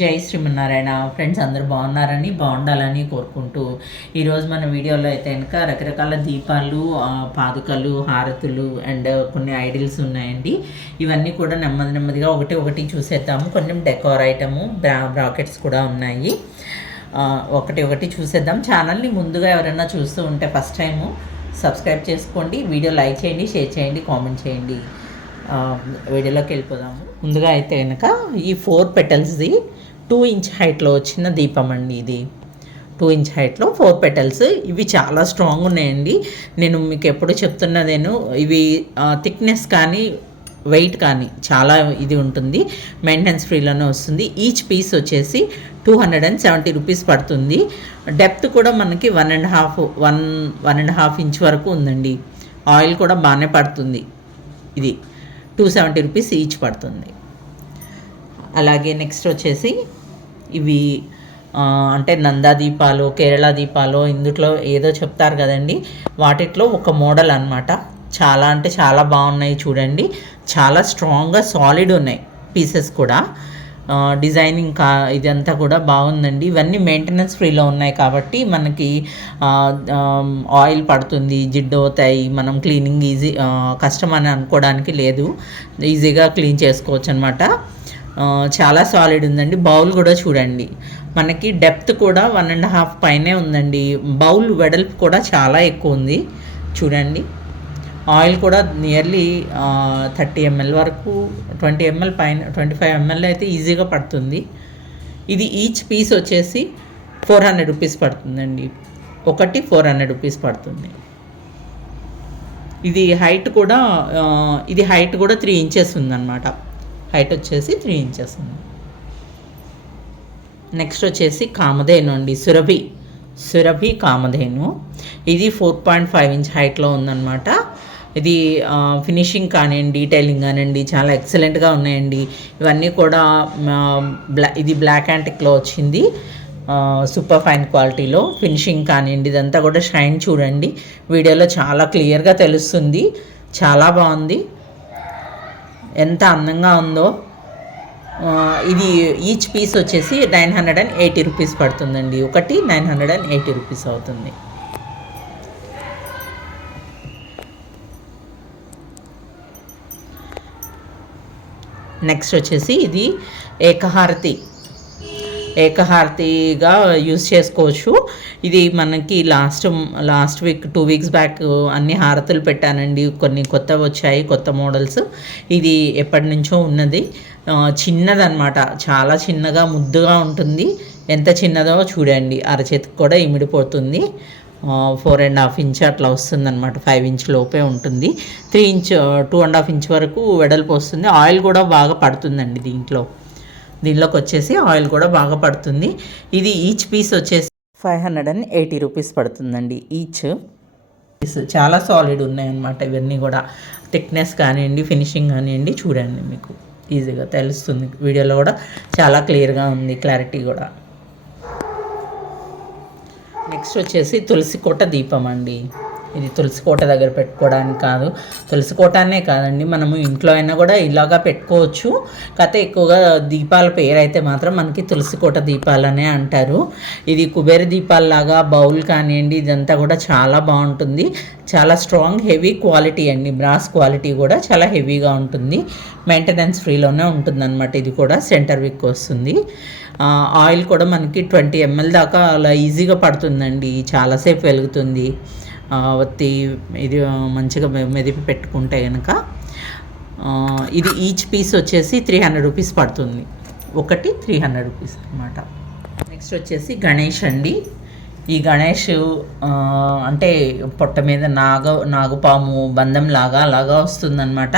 జై శ్రీమన్నారాయణ. ఫ్రెండ్స్ అందరూ బాగుండాలని కోరుకుంటూ ఈరోజు మన వీడియోలో అయితే కనుక రకరకాల దీపాలు, పాదుకలు, హారతులు అండ్ కొన్ని ఐడిల్స్ ఉన్నాయండి. ఇవన్నీ కూడా నెమ్మదిగా ఒకటి చూసేద్దాము. కొంచెం డెకోర్ ఐటము, బ్రాకెట్స్ కూడా ఉన్నాయి. ఒకటి చూసేద్దాం. ఛానల్ని ముందుగా ఎవరైనా చూస్తూ ఉంటే ఫస్ట్ టైము సబ్స్క్రైబ్ చేసుకోండి. వీడియో లైక్ చేయండి, షేర్ చేయండి, కామెంట్ చేయండి. వీడియోలోకి వెళ్ళిపోదాము. ముందుగా అయితే కనుక ఈ 4 పెటల్స్ది 2 ఇంచ్ హైట్లో వచ్చిన దీపం అండి. ఇది 2 ఇంచ్ హైట్లో 4 పెటల్స్. ఇవి చాలా స్ట్రాంగ్ ఉన్నాయండి. నేను మీకు ఎప్పుడు చెప్తున్నదేను, ఇవి థిక్నెస్ కానీ వెయిట్ కానీ చాలా ఇది ఉంటుంది. మెయింటెనెన్స్ ఫ్రీలోనే వస్తుంది. ఈచ్ పీస్ వచ్చేసి 270 రూపీస్ పడుతుంది. డెప్త్ కూడా మనకి 1.5 ఇంచ్ వరకు ఉందండి. ఆయిల్ కూడా బాగానే పడుతుంది. ఇది 270 రూపీస్ ఈచ్ పడుతుంది. అలాగే నెక్స్ట్ వచ్చేసి ఇవి అంటే నందా దీపాలు, కేరళ దీపాలు, ఇందులో ఏదో చెప్తారు కదండి, వాటిట్లో ఒక మోడల్ అనమాట. చాలా అంటే చాలా బాగున్నాయి చూడండి. చాలా స్ట్రాంగ్గా సాలిడ్ ఉన్నాయి పీసెస్ కూడా. డిజైనింగ్ ఇదంతా కూడా బాగుందండి. ఇవన్నీ మెయింటెనెన్స్ ఫ్రీలో ఉన్నాయి కాబట్టి మనకి ఆయిల్ పడుతుంది, జిడ్డు అవుతాయి, మనం క్లీనింగ్ కష్టం అని అనుకోవడానికి లేదు. ఈజీగా క్లీన్ చేసుకోవచ్చు అనమాట. చాలా సాలిడ్ ఉందండి. బౌల్ కూడా చూడండి, మనకి డెప్త్ కూడా 1.5 పైనే ఉందండి. బౌల్ వెడల్పు కూడా చాలా ఎక్కువ ఉంది చూడండి. ఆయిల్ కూడా నియర్లీ 30 ml వరకు, 20 ml పైన, 25 ml అయితే ఈజీగా పడుతుంది. ఇది ఈచ్ పీస్ వచ్చేసి 400 రూపీస్ పడుతుందండి. ఒకటి 400 రూపీస్ పడుతుంది. ఇది హైట్ కూడా 3 ఇంచెస్ ఉందన్నమాట. హైట్ వచ్చేసి 3 ఇంచెస్ ఉంది. నెక్స్ట్ వచ్చేసి కామధేను అండి, సురభి కామధేను. ఇది 4.5 ఇంచ్ హైట్లో ఉందన్నమాట. ఇది ఫినిషింగ్ కానివ్వండి, డీటెయిలింగ్ కానివ్వండి, చాలా ఎక్సలెంట్గా ఉన్నాయండి. ఇవన్నీ కూడా ఇది బ్లాక్ యాంటిక్లో వచ్చింది. సూపర్ ఫైన్ క్వాలిటీలో ఫినిషింగ్ కానివ్వండి, ఇదంతా కూడా షైన్ చూడండి. వీడియోలో చాలా క్లియర్గా తెలుస్తుంది. చాలా బాగుంది, ఎంత అందంగా ఉందో. ఇది ఈచ్ పీస్ వచ్చేసి 980 రూపీస్ పడుతుందండి. ఒకటి 980 రూపీస్ అవుతుంది. నెక్స్ట్ వచ్చేసి ఇది ఏకహారతిగా యూస్ చేసుకోవచ్చు. ఇది మనకి లాస్ట్ వీక్ 2 వీక్స్ బ్యాక్ అన్ని హారతులు పెట్టానండి. కొన్ని కొత్తవి వచ్చాయి, కొత్త మోడల్స్. ఇది ఎప్పటి నుంచో ఉన్నది. చిన్నదన్నమాట, చాలా చిన్నగా ముద్దుగా ఉంటుంది. ఎంత చిన్నదో చూడండి, అరచేతికి కూడా ఇమిడిపోతుంది. 4.5 ఇంచ్ అట్లా వస్తుందన్నమాట. 5 ఇంచ్ లోపే ఉంటుంది. 3 ఇంచ్ 2.5 ఇంచ్ వరకు వెడల్పు వస్తుంది. ఆయిల్ కూడా బాగా పడుతుందండి దీనిలోకి వచ్చేసి ఆయిల్ కూడా బాగా పడుతుంది. ఇది ఈచ్ పీస్ వచ్చేసి 580 రూపీస్ పడుతుందండి. ఈచ్ పీస్ చాలా సాలిడ్ ఉన్నాయన్నమాట. ఇవన్నీ కూడా థిక్నెస్ కానివ్వండి, ఫినిషింగ్ కానివ్వండి, చూడండి మీకు ఈజీగా తెలుస్తుంది. వీడియోలో కూడా చాలా క్లియర్గా ఉంది, క్లారిటీ కూడా. నెక్స్ట్ వచ్చేసి తులసి కోట దీపం అండి. ఇది తులసి కోట దగ్గర పెట్టుకోవడానికి కాదు, తులసి కోట అనే కాదండి, మనము ఇంట్లో అయినా కూడా ఇలాగా పెట్టుకోవచ్చు. కాకపోతే ఎక్కువగా దీపాల పేరు అయితే మాత్రం మనకి తులసి కోట దీపాలనే అంటారు. ఇది కుబేర దీపాలలాగా బౌల్ కానివ్వండి, ఇదంతా కూడా చాలా బాగుంటుంది. చాలా స్ట్రాంగ్ హెవీ క్వాలిటీ అండి. బ్రాస్ క్వాలిటీ కూడా చాలా హెవీగా ఉంటుంది. మెయింటెనెన్స్ ఫ్రీలోనే ఉంటుంది అనమాట. ఇది కూడా సెంటర్ విక్ వస్తుంది. ఆయిల్ కూడా మనకి 20 ml దాకా అలా ఈజీగా పడుతుందండి. చాలాసేపు వెలుగుతుంది. ఇది మంచిగా మెదిపి పెట్టుకుంటే కనుక. ఇది ఈచ్ పీస్ వచ్చేసి 300 రూపీస్ పడుతుంది. ఒకటి 300 రూపీస్ అనమాట. నెక్స్ట్ వచ్చేసి గణేష్ అండి. ఈ గణేష్ అంటే పొట్ట మీద నాగుపాము బంధం అలాగా వస్తుందన్నమాట.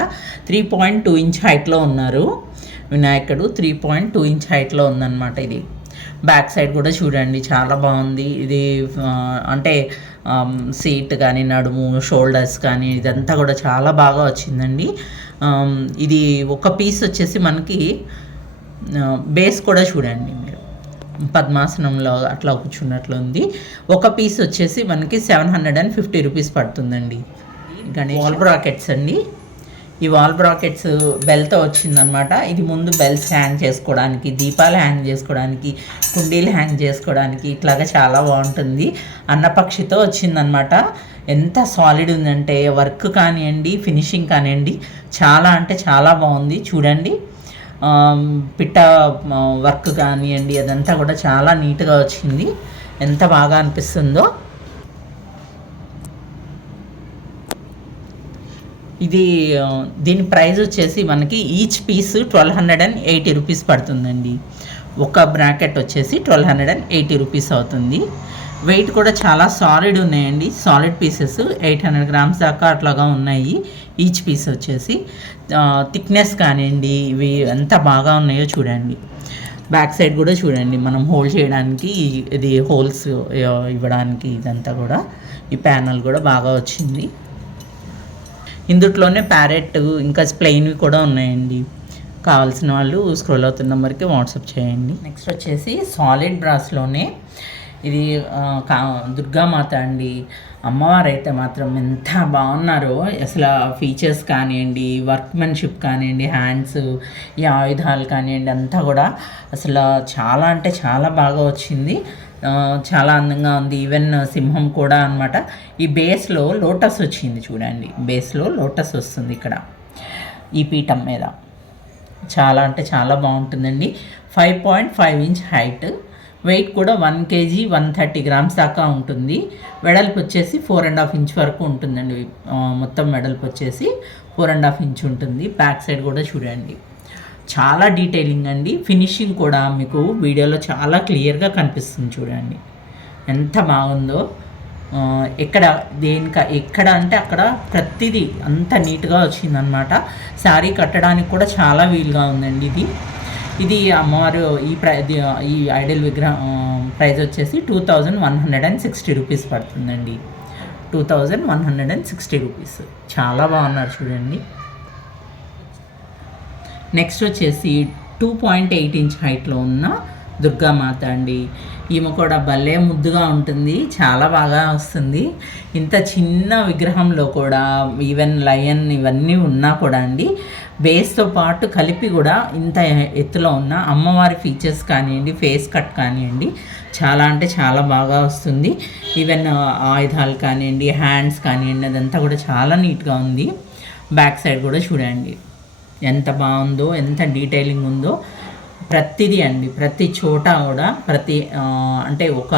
3.2 ఇంచ్ హైట్లో ఉన్నారు వినాయకుడు. 3.2 ఇంచ్ హైట్లో ఉందన్నమాట. ఇది బ్యాక్ సైడ్ కూడా చూడండి, చాలా బాగుంది. ఇది అంటే సీట్ కానీ, నడుము, షోల్డర్స్ కానీ, ఇదంతా కూడా చాలా బాగా వచ్చిందండి. ఇది ఒక పీస్ వచ్చేసి మనకి బేస్ కూడా చూడండి, మీరు పద్మాసనంలో అట్లా కూర్చున్నట్లు ఉంది. ఒక పీస్ వచ్చేసి మనకి 750 రూపీస్ పడుతుందండి. గణేష్ వాల్ బ్రాకెట్స్ అండి. ఈ వాల్ బ్రాకెట్స్ బెల్తో వచ్చిందనమాట. ఇది ముందు బెల్స్ హ్యాంగ్ చేసుకోవడానికి, దీపాలు హ్యాంగ్ చేసుకోవడానికి, కుండీలు హ్యాంగ్ చేసుకోవడానికి ఇట్లాగా చాలా బాగుంటుంది. అన్నపక్షితో వచ్చిందనమాట. ఎంత సాలిడ్ ఉందంటే వర్క్ కానివ్వండి, ఫినిషింగ్ కానివ్వండి, చాలా అంటే చాలా బాగుంది. చూడండి, పిట్ట వర్క్ కానివ్వండి, అదంతా కూడా చాలా నీట్గా వచ్చింది. ఎంత బాగా అనిపిస్తుందో. ఇది దీని ప్రైస్ వచ్చేసి మనకి ఈచ్ పీస్ 1280 రూపీస్ పడుతుందండి. ఒక బ్రాకెట్ వచ్చేసి 1280 రూపీస్ అవుతుంది. వెయిట్ కూడా చాలా సాలిడ్ ఉన్నాయండి. సాలిడ్ పీసెస్ 800 గ్రామ్స్ దాకా అట్లాగా ఉన్నాయి. ఈచ్ పీస్ వచ్చేసి థిక్నెస్ కానివ్వండి, ఇవి ఎంత బాగా ఉన్నాయో చూడండి. బ్యాక్ సైడ్ కూడా చూడండి, మనం హోల్డ్ చేయడానికి ఇది హోల్స్ ఇవ్వడానికి ఇదంతా కూడా ఈ ప్యానల్ కూడా బాగా వచ్చింది. ఇందుట్లోనే ప్యారెట్ ఇంకా ప్లెయిన్వి కూడా ఉన్నాయండి. కావాల్సిన వాళ్ళు స్క్రోల్ అవుతున్న నెంబర్కి వాట్సాప్ చేయండి. నెక్స్ట్ వచ్చేసి సాలిడ్ బ్రాస్లోనే ఇది దుర్గామాత అండి. అమ్మవారు అయితే మాత్రం ఎంత బాగున్నారో అసలు. ఫీచర్స్ కానివ్వండి, వర్క్మెన్షిప్ కానివ్వండి, హ్యాండ్స్, ఈ ఆయుధాలు కానివ్వండి, అంతా కూడా అసలు చాలా అంటే చాలా బాగా వచ్చింది. చాలా అందంగా ఉంది. ఈవెన్ సింహం కూడా అనమాట. ఈ బేస్లో లోటస్ వచ్చింది చూడండి. బేస్లో లోటస్ వస్తుంది ఇక్కడ ఈ పీఠం మీద. చాలా అంటే చాలా బాగుంటుందండి. 5.5 ఇంచ్ హైట్. వెయిట్ కూడా 1 kg 130 గ్రామ్స్ దాకా ఉంటుంది. వెడల్పు వచ్చేసి 4.5 ఇంచ్ వరకు ఉంటుందండి. మొత్తం వెడల్పు వచ్చేసి 4.5 ఇంచ్ ఉంటుంది. బ్యాక్ సైడ్ కూడా చూడండి, చాలా డీటెయిలింగ్ అండి. ఫినిషింగ్ కూడా మీకు వీడియోలో చాలా క్లియర్గా కనిపిస్తుంది. చూడండి ఎంత బాగుందో. ఎక్కడ అంటే అక్కడ ప్రతిదీ అంత నీట్గా వచ్చిందనమాట. శారీ కట్టడానికి కూడా చాలా వీలుగా ఉందండి. ఇది అమ్మవారు ఈ ఐడల్ విగ్రహం ప్రైస్ వచ్చేసి 2160 రూపీస్ పడుతుందండి. 2160 రూపీస్. చాలా బాగున్నారు చూడండి. నెక్స్ట్ వచ్చేసి 2.8 ఇంచ్ హైట్లో ఉన్న దుర్గామాత అండి. ఈమె కూడా భలే ముద్దుగా ఉంటుంది, చాలా బాగా వస్తుంది. ఇంత చిన్న విగ్రహంలో కూడా ఈవెన్ లయన్ ఇవన్నీ ఉన్నా కూడా అండి, బేస్తో పాటు కలిపి కూడా ఇంత ఎత్తులో ఉన్న అమ్మవారి ఫీచర్స్ కానివ్వండి, ఫేస్ కట్ కానివ్వండి, చాలా అంటే చాలా బాగా వస్తుంది. ఈవెన్ ఆయుధాలు కానివ్వండి, హ్యాండ్స్ కానివ్వండి, అదంతా కూడా చాలా నీట్గా ఉంది. బ్యాక్ సైడ్ కూడా చూడండి ఎంత బాగుందో, ఎంత డీటెయిలింగ్ ఉందో. ప్రతిదీ అండి, ప్రతి చోట కూడా అంటే ఒక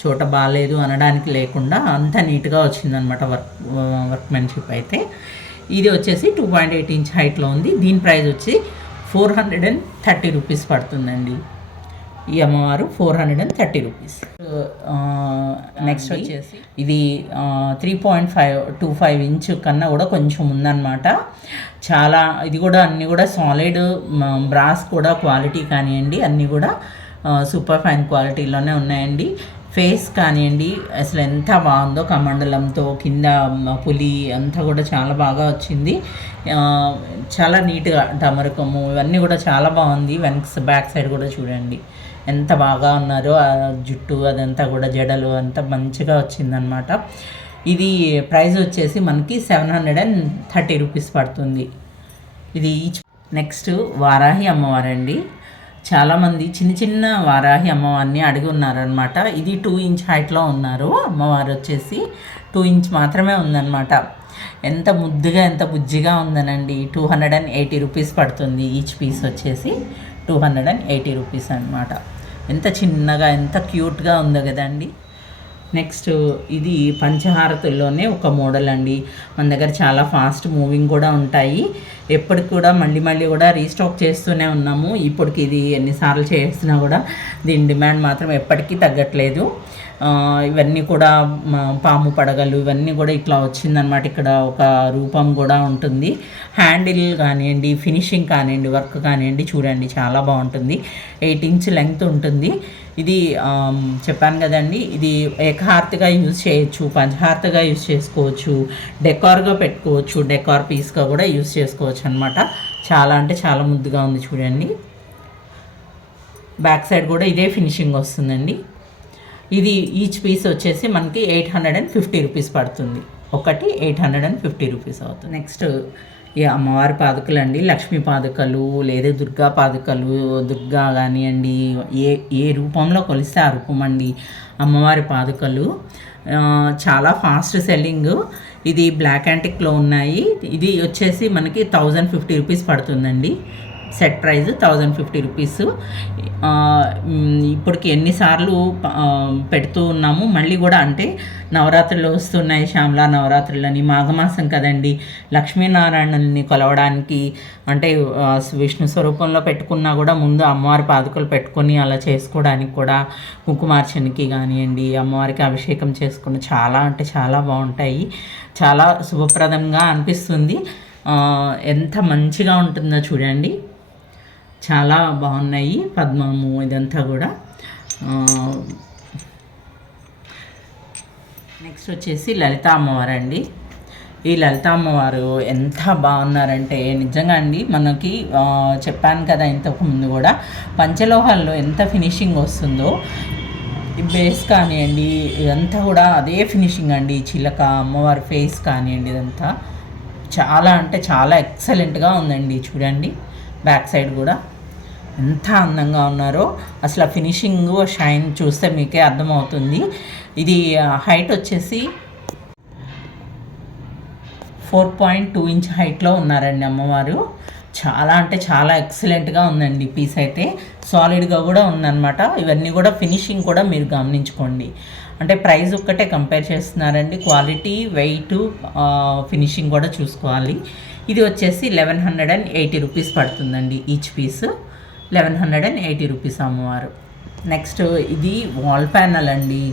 చోట బాగాలేదు అనడానికి లేకుండా అంత నీట్గా వచ్చిందనమాట వర్క్మెన్షిప్ అయితే. ఇది వచ్చేసి 2.8 ఇంచ్ హైట్లో ఉంది. దీని ప్రైస్ వచ్చి 430 రూపీస్ పడుతుందండి. ఈ అమ్మవారు 430 రూపీస్. నెక్స్ట్ వచ్చేసి ఇది 3.25 ఇంచ్ కన్నా కూడా కొంచెం ఉందన్నమాట. చాలా ఇది కూడా అన్నీ కూడా సాలిడ్ బ్రాస్ కూడా క్వాలిటీ కానివ్వండి, అన్నీ కూడా సూపర్ ఫైన్ క్వాలిటీలోనే ఉన్నాయండి. ఫేస్ కానివ్వండి అసలు ఎంత బాగుందో, కమండలంతో కింద పులి అంతా కూడా చాలా బాగా వచ్చింది. చాలా నీట్గా డమరుకము ఇవన్నీ కూడా చాలా బాగుంది. బ్యాక్ సైడ్ కూడా చూడండి ఎంత బాగా ఉన్నారో. ఆ జుట్టు అదంతా కూడా జడలు అంతా మంచిగా వచ్చిందనమాట. ఇది ప్రైస్ వచ్చేసి మనకి 730 రూపీస్ పడుతుంది. ఇది నెక్స్ట్ వారాహి అమ్మవారండి. చాలామంది చిన్న చిన్న వారాహి అమ్మవారిని అడిగి ఉన్నారనమాట. ఇది 2 ఇంచ్ హైట్లో ఉన్నారు. అమ్మవారు వచ్చేసి 2 ఇంచ్ మాత్రమే ఉందన్నమాట. ఎంత ముద్దుగా ఎంత బుజ్జిగా ఉందనండి. 280 రూపీస్ పడుతుంది. ఈచ్ పీస్ వచ్చేసి 280 రూపీస్ అనమాట. ఎంత చిన్నగా ఎంత క్యూట్గా ఉందో కదండి. నెక్స్ట్ ఇది పంచహారతుల్లోనే ఒక మోడల్ అండి. మన దగ్గర చాలా ఫాస్ట్ మూవింగ్ కూడా ఉంటాయి. ఎప్పటికి కూడా మళ్ళీ కూడా రీస్టాక్ చేస్తూనే ఉన్నాము. ఇప్పటికి ఇది ఎన్నిసార్లు చేస్తున్నా కూడా దీని డిమాండ్ మాత్రం ఎప్పటికీ తగ్గట్లేదు. ఇవన్నీ కూడా పాము పడగలు ఇవన్నీ కూడా ఇట్లా వచ్చిందనమాట. ఇక్కడ ఒక రూపం కూడా ఉంటుంది. హ్యాండిల్ కానివ్వండి, ఫినిషింగ్ కానివ్వండి, వర్క్ కానివ్వండి, చూడండి చాలా బాగుంటుంది. 8 ఇంచ్ లెంగ్త్ ఉంటుంది. ఇది చెప్పాను కదండి, ఇది ఏకహారతిగా యూజ్ చేయొచ్చు, పంచహారతిగా యూజ్ చేసుకోవచ్చు, డెకార్గా పెట్టుకోవచ్చు, డెకార్ పీస్గా కూడా యూజ్ చేసుకోవచ్చు అనమాట. చాలా అంటే చాలా ముద్దుగా ఉంది చూడండి. బ్యాక్ సైడ్ కూడా ఇదే ఫినిషింగ్ వస్తుందండి. ఇది ఈచ్ పీస్ వచ్చేసి మనకి 850 రూపీస్ పడుతుంది. ఒకటి 850 రూపీస్ అవుతుంది. నెక్స్ట్ ఈ అమ్మవారి పాదుకలు అండి, లక్ష్మీ పాదుకలు లేదా దుర్గా పాదుకలు, దుర్గా కానివ్వండి, ఏ రూపంలో కొలిస్తే ఆ రూపం అండి అమ్మవారి పాదుకలు. చాలా ఫాస్ట్ సెల్లింగ్. ఇది బ్లాక్ యాంటిక్లో ఉన్నాయి. ఇది వచ్చేసి మనకి 1050 రూపీస్ పడుతుందండి. Set price 1050 rupees. ఇప్పటికి ఎన్నిసార్లు పెడుతూ ఉన్నాము. మళ్ళీ కూడా అంటే నవరాత్రులు వస్తున్నాయి, శ్యామలా నవరాత్రులని, మాఘమాసం కదండి, లక్ష్మీనారాయణని కొలవడానికి అంటే విష్ణు స్వరూపంలో పెట్టుకున్నా కూడా ముందు అమ్మవారి పాదుకలు పెట్టుకొని అలా చేసుకోవడానికి కూడా కుంకుమార్చనకి కానివ్వండి, అమ్మవారికి అభిషేకం చేసుకుని చాలా అంటే చాలా బాగుంటాయి. చాలా శుభప్రదంగా అనిపిస్తుంది. ఎంత మంచిగా ఉంటుందో చూడండి, చాలా బాగున్నాయి. పద్మము ఇదంతా కూడా. నెక్స్ట్ వచ్చేసి లలిత అమ్మవారు అండి. ఈ లలిత అమ్మవారు ఎంత బాగున్నారంటే నిజంగా అండి, మనకి చెప్పాను కదా ఇంతకు ముందు కూడా, పంచలోహాల్లో ఎంత ఫినిషింగ్ వస్తుందో ఈ బేస్ కానివ్వండి, ఇదంతా కూడా అదే ఫినిషింగ్ అండి. చిలక అమ్మవారి ఫేస్ కానివ్వండి, ఇదంతా చాలా అంటే చాలా ఎక్సలెంట్గా ఉందండి. చూడండి బ్యాక్ సైడ్ కూడా ఎంత అందంగా ఉన్నారో. అసలు ఫినిషింగ్ షైన్ చూస్తే మీకే అర్థమవుతుంది. ఇది హైట్ వచ్చేసి 4.2 ఇంచ్ హైట్లో ఉన్నారండి అమ్మవారు. చాలా అంటే చాలా ఎక్సలెంట్గా ఉందండి. పీస్ అయితే సాలిడ్గా కూడా ఉందన్నమాట. ఇవన్నీ కూడా ఫినిషింగ్ కూడా మీరు గమనించుకోండి. అంటే ప్రైస్ ఒక్కటే కంపేర్ చేస్తున్నారండి, క్వాలిటీ, వెయిట్, ఫినిషింగ్ కూడా చూసుకోవాలి. ఇది వచ్చేసి 1180 రూపీస్ పడుతుందండి ఈచ్ పీస్. 1180 రూపీస్ అమ్మవారు. నెక్స్ట్ ఇది వాల్ ప్యానల్ అండి.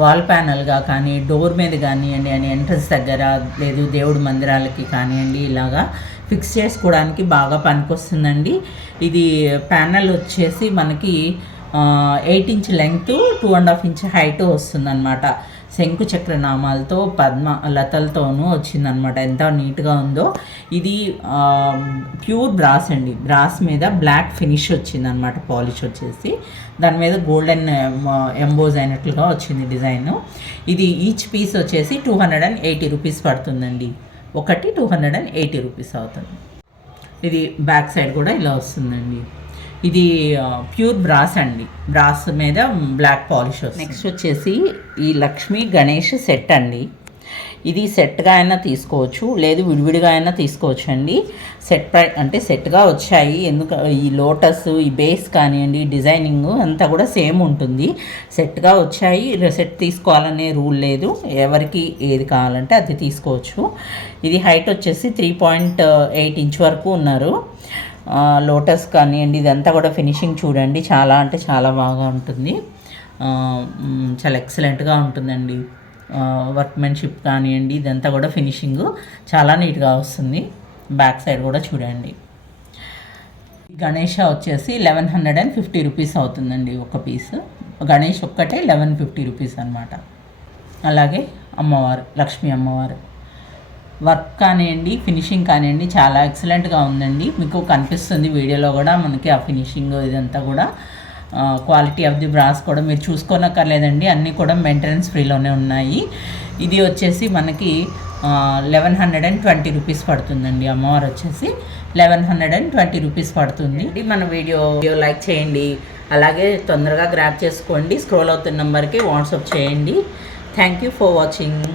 వాల్ ప్యానల్గా కానీ, డోర్ మీద కానివ్వండి, అని ఎంట్రన్స్ దగ్గర లేదు దేవుడి మందిరాలకి కానివ్వండి, ఇలాగా ఫిక్స్ చేసుకోవడానికి బాగా పనికొస్తుందండి. ఇది ప్యానల్ వచ్చేసి మనకి 8 ఇంచ్ లెంగ్త్, 2.5 ఇంచ్ హైట్ వస్తుందన్నమాట. శంకు చక్ర నామాలతో పద్మ లతలతోనూ వచ్చిందనమాట. ఎంత నీట్గా ఉందో. ఇది ప్యూర్ బ్రాస్ అండి. బ్రాస్ మీద బ్లాక్ ఫినిష్ వచ్చిందనమాట, పాలిష్ వచ్చేసి. దాని మీద గోల్డెన్ ఎంబోజ్ అయినట్లుగా వచ్చింది డిజైన్. ఇది ఈచ్ పీస్ వచ్చేసి 280 రూపీస్ పడుతుందండి. ఒకటి 280 రూపీస్ అవుతుంది. ఇది బ్యాక్ సైడ్ కూడా ఇలా వస్తుందండి. ఇది ప్యూర్ బ్రాస్ అండి. బ్రాస్ మీద బ్లాక్ పాలిష్ వస్తుంది. నెక్స్ట్ వచ్చేసి ఈ లక్ష్మీ గణేష్ సెట్ అండి. ఇది సెట్గా అయినా తీసుకోవచ్చు, లేదు విడివిడిగా అయినా తీసుకోవచ్చు అండి. సెట్ అంటే సెట్గా వచ్చాయి. ఎందుకు ఈ లోటస్, ఈ బేస్ కానివ్వండి, డిజైనింగ్ అంతా కూడా సేమ్ ఉంటుంది. సెట్గా వచ్చాయి. సెట్ తీసుకోవాలనే రూల్ లేదు. ఎవరికి ఏది కావాలంటే అది తీసుకోవచ్చు. ఇది హైట్ వచ్చేసి 3.8 ఇంచ్ వరకు ఉన్నారు. లోటస్ కానివ్వండి, ఇదంతా కూడా ఫినిషింగ్ చూడండి, చాలా అంటే చాలా బాగా ఉంటుంది. చాలా ఎక్సలెంట్గా ఉంటుందండి. వర్క్మెన్షిప్ కానివ్వండి, ఇదంతా కూడా ఫినిషింగ్ చాలా నీట్గా వస్తుంది. బ్యాక్ సైడ్ కూడా చూడండి. గణేష వచ్చేసి 1150 రూపీస్ అవుతుందండి ఒక పీస్. గణేష్ ఒక్కటే 1150 రూపీస్ అనమాట. అలాగే అమ్మవారు, లక్ష్మీ అమ్మవారు వర్క్ కానివ్వండి, ఫినిషింగ్ కానివ్వండి, చాలా ఎక్సలెంట్గా ఉందండి. మీకు కనిపిస్తుంది వీడియోలో కూడా మనకి ఆ ఫినిషింగ్ ఇదంతా కూడా. క్వాలిటీ ఆఫ్ ది బ్రాస్ కూడా మీరు చూసుకోనక్కర్లేదండి, అన్నీ కూడా మెయింటెనెన్స్ ఫ్రీలోనే ఉన్నాయి. ఇది వచ్చేసి మనకి 1120 రూపీస్ పడుతుందండి. అమ్మవారు వచ్చేసి 1120 రూపీస్ పడుతుంది. మన వీడియో లైక్ చేయండి, అలాగే తొందరగా గ్రాప్ చేసుకోండి. స్క్రోల్ అవుతున్న నెంబర్కి వాట్సాప్ చేయండి. Thank you for watching.